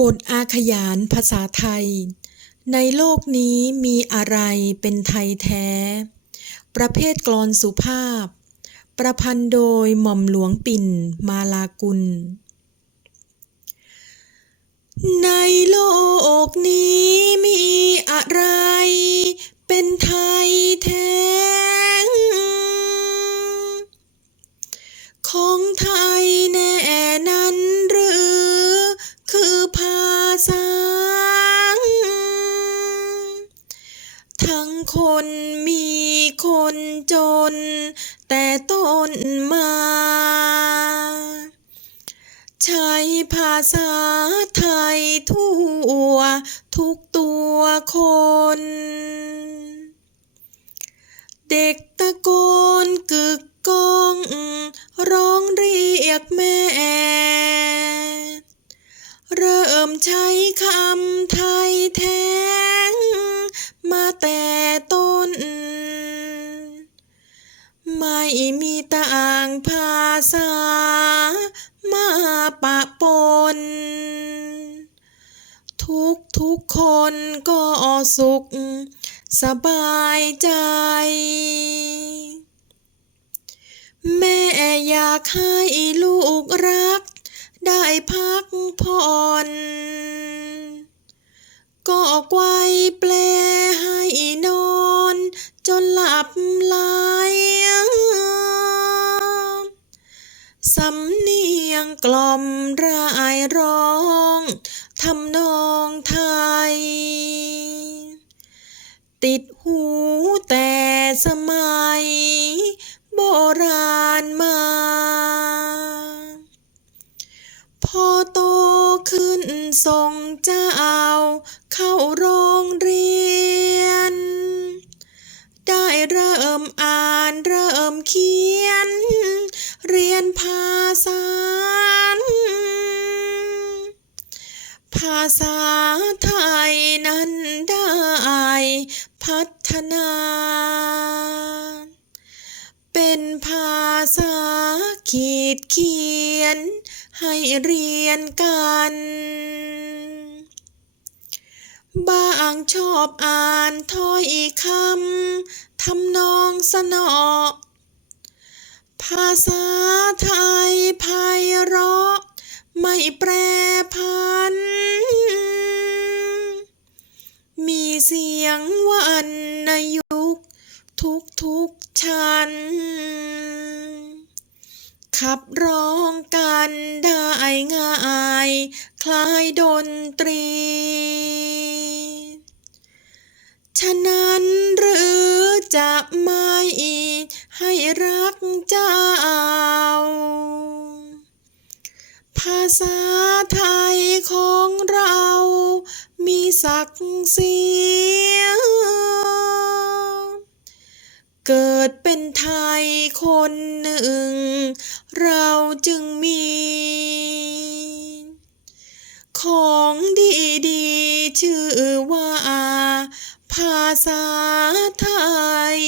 บทอาขยานภาษาไทย ในโลกนี้มีอะไรเป็นไทยแท้ ประเภทกลอนสุภาพ ประพันธ์โดยหม่อมหลวงปิ่นมาลากุล ในโลกนี้มีอะไรเป็นไทยแท้ ทั้งคนมีคนจน แต่ต้นมา ใช้ภาษาไทยทั่ว ทุกตัวคน เด็กตะโกนกึกก้อง ร้องเรียกแม่ มีต่างภาษามาปะปน ทุกทุกคนก็สุขสบายใจ แม่อยากให้ลูกรัก ได้พักผ่อนก็ไกวแปลให้นอน จนหลับไหล สำเนียงกล่อมร่ายร้องทำนองไทย ติดหูแต่สมัย โบราณมา พอโตขึ้นส่งเจ้าเข้าโรงเรียน ได้เริ่มอ่านเริ่มเขียน เรียนภาษา ภาษาไทยนั้นได้พัฒนา เป็นภาษาขีดเขียน ให้เรียนกันบางชอบอ่านถ้อยคำทำนองสนอ ภาษาไทยไพเราะ ไม่แปรพัน มีเสียงวรรณยุกทุกทุกชั้นขับร้องกันได้ง่าย คล้ายดนตรี ฉะนั้นหรือจะไม่ ให้รักเจ้า ภาษาไทยของเรา มีศักดิ์ศรีเกิดเป็นไทยคนหนึ่ง เราจึงมี ของดีๆชื่อว่า ภาษาไทย